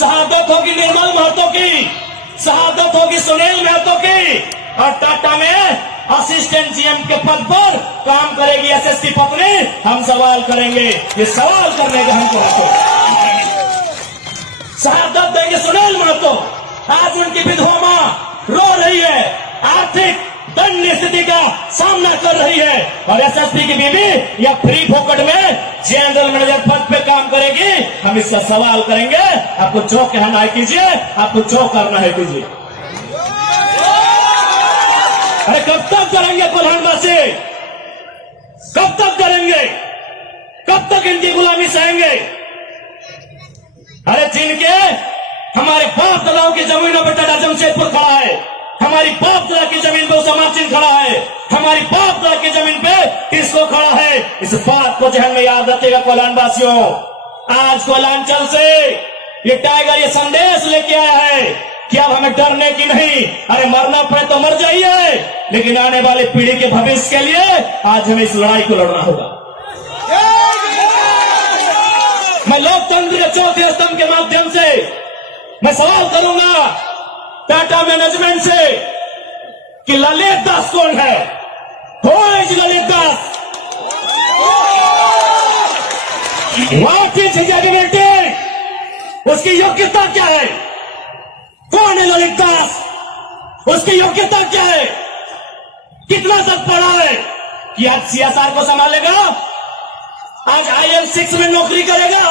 शहादत होगी निर्मल महतो की, शहादत होगी सुनील महतो की, और टाटा में असिस्टेंट जीएम के पद पर काम करेगी एसएसपी पत्नी। हम सवाल करेंगे, ये सवाल करने का हमको शहादत देंगे सुनील महतो। आज उनकी विधवा मां रो रही है, आर्थिक दंड स्थिति का सामना कर रही है, और एसएसपी की बीवी या फ्री फोकट में जनरल मैनेजर पद पे काम करेगी। हम इसका सवाल करेंगे। आपको जो कहना है कीजिए, आपको जो करना है कीजिए। अरे कब तक करेंगे कोल्हानवासी, कब तक करेंगे, कब तक इनकी गुलामी सहेंगे? अरे जिनके हमारे बाप दादाओं की जमीनों पर टाटा जमशेदपुर खड़ा है, हमारी बाप दादा की जमीन पे उषा मार्टिन खड़ा है, हमारी बाप दादा की जमीन पे किसको खड़ा है, इस बात को जहन में याद रखिएगा कोल्हानवासियों। आज कोल्हांचल से ये टाइगर ये संदेश लेके आया है कि अब हमें डरने की नहीं, अरे मरना पड़े तो मर जाइए, लेकिन आने वाले पीढ़ी के भविष्य के लिए आज हमें इस लड़ाई को लड़ना होगा। मैं लोकतंत्र के चौथे स्तंभ के माध्यम से मैं सवाल करूंगा टाटा मैनेजमेंट से कि ललित दास कौन है? Who is Lalit Das? What is his ability? उसकी योग्यता क्या है? कौन है ललित दास? उसकी योग्यता क्या है? कितना तक पढ़ा है कि आज सीएसआर को संभालेगा, आज IL6 में नौकरी करेगा,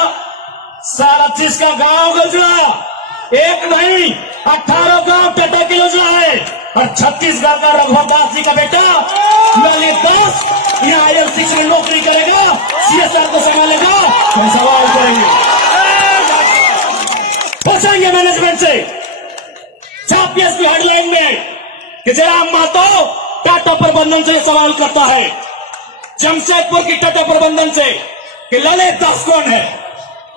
सारा चीज का गांव गजरा, एक नहीं 18 गांव टाटा की योजना है, और छत्तीसगढ़ का रघुवर दास जी का बेटा ललित दास यहाँ IL6 में नौकरी करेगा, सीएसआर को संभालेगा। हम सवाल करेंगे, पूछेंगे मैनेजमेंट से, छापिए इसकी हेडलाइन में कि जयराम महतो टाटा प्रबंधन से सवाल करता है, जमशेदपुर की टाटा प्रबंधन से कि ललित दास कौन है,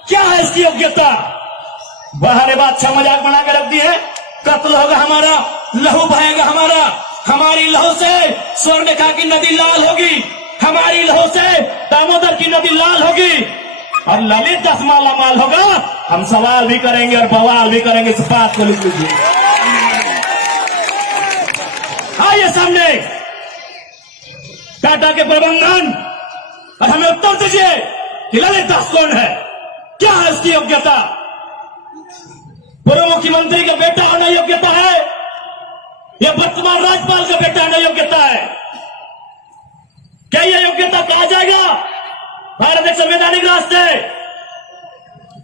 क्या है इसकी योग्यता? बाहर बात अच्छा मजाक बना के रख दी है, कत्ल होगा हमारा, लहू बहेगा हमारा, हमारी लहू से स्वर्णरेखा की नदी लाल होगी, हमारी लहू से दामोदर की नदी लाल होगी, और ललित दास माला माल होगा। हम सवाल भी करेंगे और बवाल भी करेंगे, इस बात को लिख लीजिए। आइए सामने टाटा के प्रबंधन, और हमें उत्तर दीजिए कि ललित दास कौन है, क्या है इसकी योग्यता? पूर्व मुख्यमंत्री का बेटा होना योग्यता है या वर्तमान राज्यपाल का बेटा होना योग्यता है? क्या यह योग्यता कहा जाएगा भारत एक संवैधानिक राष्ट्र है?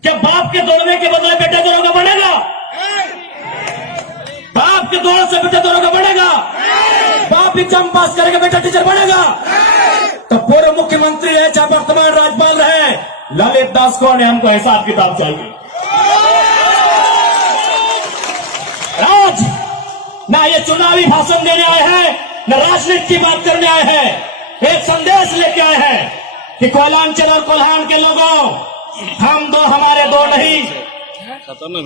क्या बाप के दौड़ने के बदले बेटा दौड़ोगा बनेगा? बाप के दौड़ से बेटा दौड़ोगा बनेगा? बाप एग्जाम पास करेगा बेटा टीचर बनेगा? तो पूर्व मुख्यमंत्री है चाहे वर्तमान राज्यपाल रहे, ललित दास कौन है? हमको हिसाब किताब चाहिए। आज ना ये चुनावी भाषण देने आए हैं, न राजनीति की बात करने आए हैं, एक संदेश लेके आए हैं कि कोयलांचल और कोल्हान के लोगों, हम दो हमारे दो नहीं,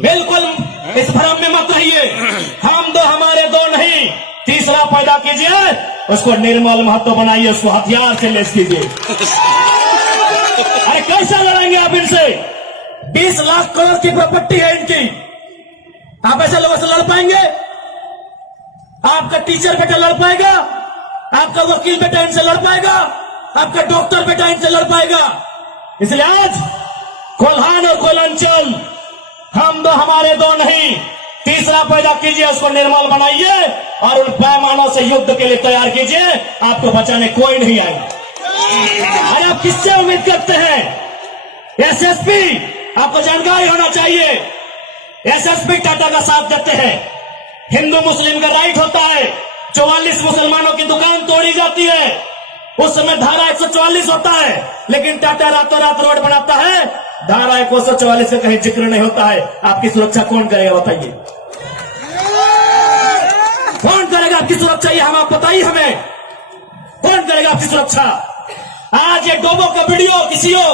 बिल्कुल इस भ्रम में मत रहिए, हम दो हमारे दो नहीं, तीसरा पैदा कीजिए, उसको निर्मल महतो बनाइए, उसको हथियार से लेस कीजिए। अरे कैसा लड़ेंगे आप इनसे? 20 लाख करोड़ की प्रॉपर्टी है इनकी, आप ऐसे लोगों से लड़ पाएंगे? आपका टीचर बेटा लड़ पाएगा? आपका वकील बेटा इनसे लड़ पाएगा? आपका डॉक्टर बेटा इनसे लड़ पाएगा? इसलिए आज कोल्हान और कोयलांचल, हम दो हमारे दो नहीं, तीसरा पैदा कीजिए, उसको निर्मल बनाइए, और उन पैमानों से युद्ध के लिए तैयार कीजिए, आपको बचाने कोई नहीं आएगा। अरे आप किससे उम्मीद करते हैं? एसएसपी, आपको जानकारी होना चाहिए, एसएसपी टाटा का साथ देते हैं, हिंदू मुस्लिम का राइट होता है, 44 मुसलमानों की दुकान तोड़ी जाती है, उस समय धारा 144 होता है, लेकिन टाटा रातों रात रोड बनाता है, धारा 144 का कहीं जिक्र नहीं होता है। आपकी सुरक्षा कौन करेगा बताइए? कौन करेगा आपकी सुरक्षा? ये हम आप बताइए हमें, कौन करेगा आपकी सुरक्षा? आज ये डोबो का वीडियो किसी हो,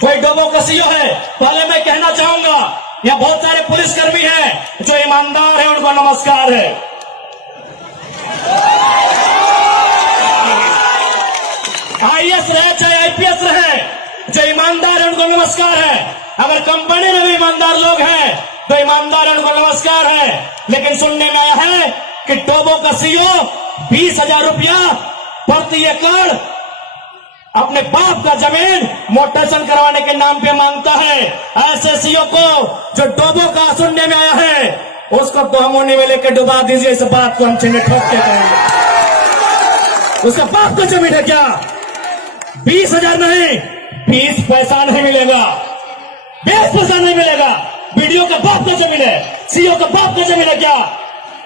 कोई डोबो का सीओ है, पहले मैं कहना चाहूंगा, यहाँ बहुत सारे पुलिसकर्मी हैं जो ईमानदार हैं, उनको नमस्कार है। आईएएस रहे चाहे आईपीएस रहे, जो ईमानदार है उनको नमस्कार है। अगर कंपनी में भी ईमानदार लोग हैं तो ईमानदार है उनको नमस्कार है। लेकिन सुनने में आया है कि टोबो का सीईओ 20,000 रुपया प्रति एकड़ अपने बाप का जमीन मोटेशन करवाने के नाम पे मांगता है। ऐसे सीईओ को जो टोबो का सुनने में आया है उसको तो हम होने में लेकर डुबा दीजिए। इस बात को हम चिन्ह ठोक के कहेंगे। उसका बाप का जमीन है क्या? 20,000 नहीं, 20 पैसा नहीं मिलेगा, 20 पैसा नहीं मिलेगा। वीडियो का बाप का जमीन है, सीईओ का बाप का जमीन है क्या?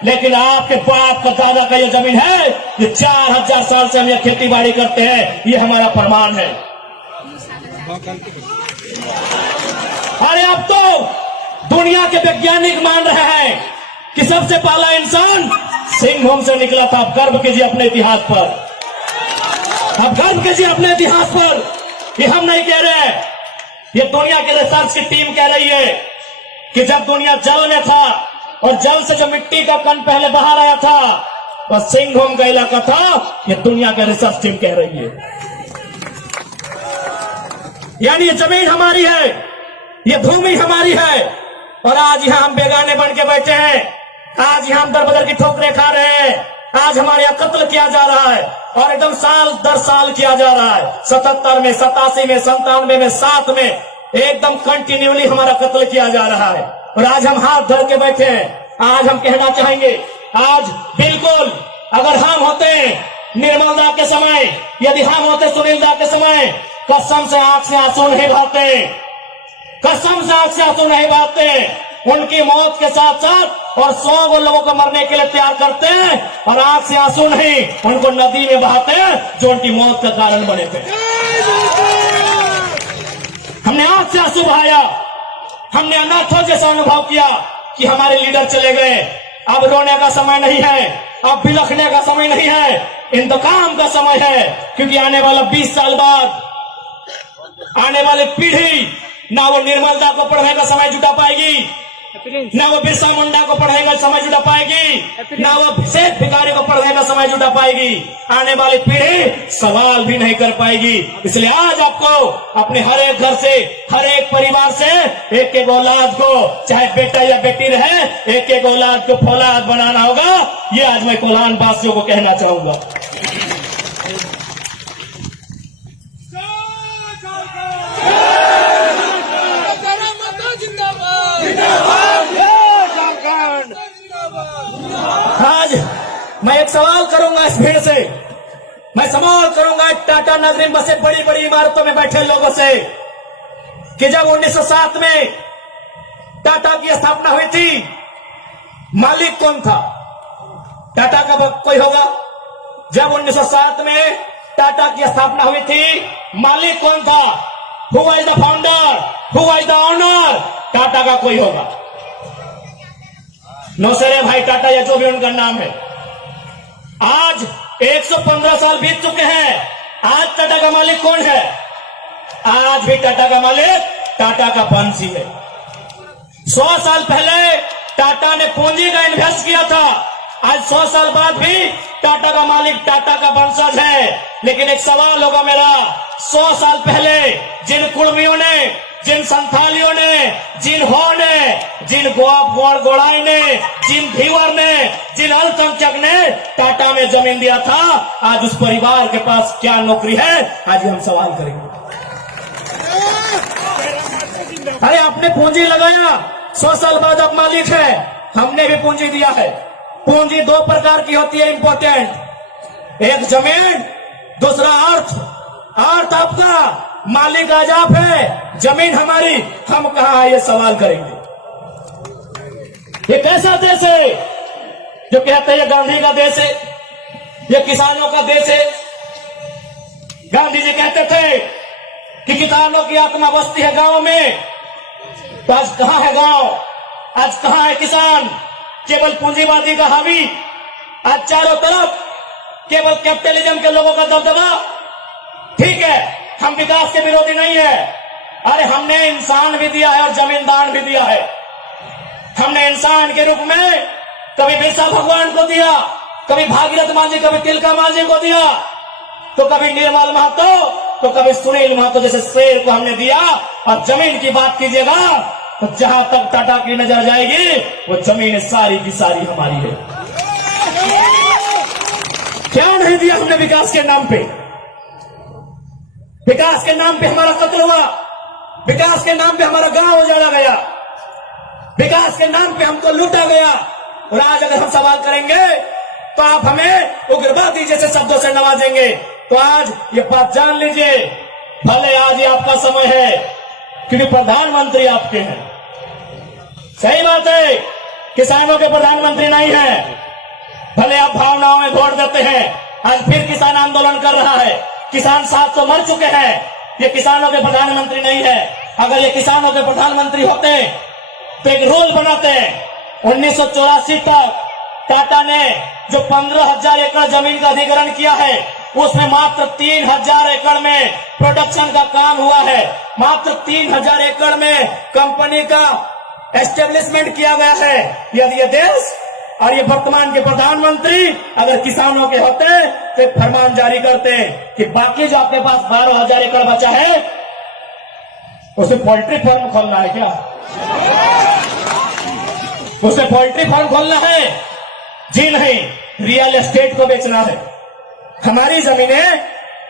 लेकिन आपके बाप का दादा का ये जमीन है। ये 4,000 साल से हम ये खेती बाड़ी करते हैं, ये हमारा प्रमाण है। अरे अब तो दुनिया के वैज्ञानिक मान रहे हैं कि सबसे पहला इंसान सिंहभूम से निकला था। आप गर्व कीजिए अपने इतिहास पर, आप गर्व कीजिए अपने इतिहास पर। ये हम नहीं कह रहे, ये दुनिया के रिसर्च की टीम कह रही है कि जब दुनिया जल में था और जल से जो मिट्टी का कण पहले बाहर आया था वह सिंहभूम का इलाका था। ये दुनिया का रिसर्च टीम कह रही है। यानी ये जमीन हमारी है, ये भूमि हमारी है। और आज यहां हम बेगाने बन के बैठे हैं, आज यहां हम दर बदर की ठोकरें खा रहे हैं। आज हमारे यहाँ कत्ल किया जा रहा है और एकदम साल दर साल किया जा रहा है। 77 में, 87 में, 97 में, 7 में एकदम कंटिन्यूली हमारा कत्ल किया जा रहा है। और आज हम हाथ धर के बैठे हैं। आज हम कहना चाहेंगे, आज बिल्कुल अगर हम होते निर्मल दा के समय, यदि हम होते सुनील दा के समय, कसम से आंख से आंसू नहीं बहाते, कसम से आंख से आंसू नहीं बहाते। उनकी मौत के साथ साथ और 100 को लोगों को मरने के लिए तैयार करते हैं और आंख से आंसू नहीं उनको नदी में बहाते हैं जो उनकी मौत का कारण बने थे। हमने आंख से आंसू बहाया, हमने अनाथों जैसा अनुभव किया कि हमारे लीडर चले गए। अब रोने का समय नहीं है, अब बिलखने का समय नहीं है, इंतकाम का समय है। क्योंकि आने वाला 20 साल बाद आने वाली पीढ़ी ना वो निर्मल दा को पढ़ने का समय जुटा पाएगी, ना वो बिरसा मुंडा को पढ़ने का समय जुटा पाएगी, ना वो शेख भिखारी को पढ़ने का समय जुटा पाएगी। आने वाली पीढ़ी सवाल भी नहीं कर पाएगी। इसलिए आज आपको अपने हर एक घर से, हर एक परिवार से एक एक औलाद को, चाहे बेटा या बेटी रहे, एक एक औलाद को फौलाद बनाना होगा। ये आज मैं कोल्हान वासियों को कहना चाहूंगा। आज मैं एक सवाल करूंगा इस भीड़ से, मैं सवाल करूंगा टाटा नगरी में बसे बड़ी बड़ी इमारतों में बैठे लोगों से कि जब 1907 में टाटा की स्थापना हुई थी, मालिक कौन था? टाटा का कोई होगा? जब 1907 में टाटा की स्थापना हुई थी, मालिक कौन था? Who was the founder? Who was the owner? Tata का कोई होगा? नौसेरे भाई टाटा या जो भी उनका नाम है। आज 115 साल बीत चुके हैं। आज टाटा का मालिक कौन है? आज भी टाटा का मालिक टाटा का वंशी है। 100 साल पहले टाटा ने पूंजी का इन्वेस्ट किया था, आज 100 साल बाद भी टाटा का मालिक टाटा का वंशज है। लेकिन एक सवाल होगा मेरा, 100 साल पहले जिन कुर्मियों ने, जिन संथालियों ने, जिन हो ने, जिन गोड़ाई ने, जिन धीवर ने, जिन अल्पसंख्यक ने टाटा में जमीन दिया था, आज उस परिवार के पास क्या नौकरी है? आज हम सवाल करेंगे। अरे आपने पूंजी लगाया, 100 साल बाद अब मालिक है। हमने भी पूंजी दिया है। पूंजी 2 प्रकार की होती है इंपॉर्टेंट, एक जमीन, दूसरा अर्थ। अर्थ आपका, मालिक आज आप है, जमीन हमारी, हम कहां है? ये सवाल करेंगे। ये कैसा देश है जो कहते हैं ये गांधी का देश है, ये किसानों का देश है? गांधी जी कहते थे कि किसानों की आत्मा बसती है गांव में, तो आज कहां है गांव? आज कहां है किसान? केवल पूंजीवादी का हावी, आज चारों तरफ केवल कैपिटलिज्म के लोगों का दबदबा। ठीक है, हम विकास के विरोधी नहीं है। अरे हमने इंसान भी दिया है और जमींदार भी दिया है। हमने इंसान के रूप में कभी बिरसा भगवान को दिया, कभी भागीरथ मांझी, कभी तिलका मांझी को दिया, तो कभी निर्मल महतो, तो कभी सुनील महतो जैसे शेर को हमने दिया। और जमीन की बात कीजिएगा तो जहां तक टाटा की नजर जाएगी वो जमीन सारी की सारी हमारी है। क्या नहीं दिया हमने विकास के नाम पे? विकास के नाम पे हमारा कत्ल हुआ, विकास के नाम पे हमारा गांव उजाड़ा गया, विकास के नाम पे हमको लूटा गया। और आज अगर हम सवाल करेंगे तो आप हमें उग्रवादी जैसे शब्दों से नवाजेंगे। तो आज ये बात जान लीजिए, भले आज ये आपका समय है क्योंकि प्रधानमंत्री आपके हैं। सही बात है, किसानों के प्रधानमंत्री नहीं है। भले आप भावनाओं में वोट देते हैं, आज फिर किसान आंदोलन कर रहा है। किसान 700 मर चुके हैं, ये किसानों के प्रधानमंत्री नहीं है। अगर ये किसानों के प्रधानमंत्री होते तो एक रूल बनाते। 1984 तक टाटा ने जो 15,000 एकड़ जमीन का अधिग्रहण किया है उसमें मात्र 3,000 एकड़ में प्रोडक्शन का काम हुआ है। मात्र 3,000 एकड़ में कंपनी का एस्टेब्लिशमेंट किया गया है। यदि ये देश और ये वर्तमान के प्रधानमंत्री अगर किसानों के होते तो एक फरमान जारी करते कि बाकी जो आपके पास 12,000 एकड़ बचा है उसे पोल्ट्री फार्म खोलना है क्या? उसे पोल्ट्री फार्म खोलना है? जी नहीं, रियल एस्टेट को बेचना है। हमारी जमीनें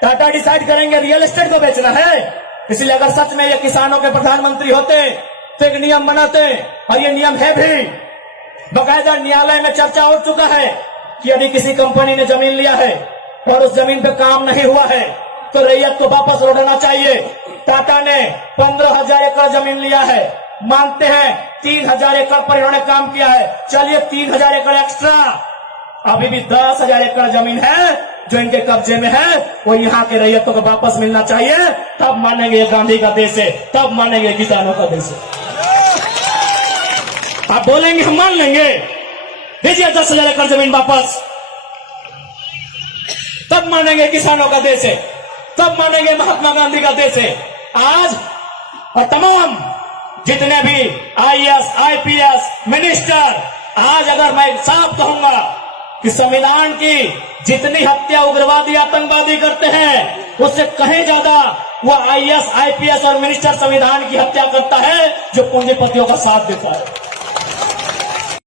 टाटा डिसाइड करेंगे रियल एस्टेट को बेचना है। इसलिए अगर सच में ये किसानों के प्रधानमंत्री होते तो एक नियम बनाते, और ये नियम है भी, बकायदा न्यायालय में चर्चा हो चुका है कि यदि किसी कंपनी ने जमीन लिया है और उस जमीन पे काम नहीं हुआ है तो रैयत को वापस लौटाना चाहिए। टाटा ने 15,000 एकड़ जमीन लिया है, मानते हैं 3,000 एकड़ पर इन्होंने काम किया है, चलिए 3,000 एकड़ एक्स्ट्रा, अभी भी 10,000 एकड़ जमीन है जो इनके कब्जे में है, वो यहाँ के रैयतों को वापस मिलना चाहिए। तब मानेंगे ये गांधी का देश है, तब मानेंगे किसानों का देश है। आप बोलेंगे हम मान लेंगे, दीजिए 10,000 एकड़ जमीन वापस, तब मानेंगे किसानों का देश है, तब मानेंगे महात्मा गांधी का देश है। आज और तमाम जितने भी IAS, IPS मिनिस्टर, आज अगर मैं साफ कहूंगा कि संविधान की जितनी हत्या उग्रवादी आतंकवादी करते हैं उससे कहीं ज्यादा वो IAS, IPS और मिनिस्टर संविधान की हत्या करता है जो पूंजीपतियों का साथ देता है।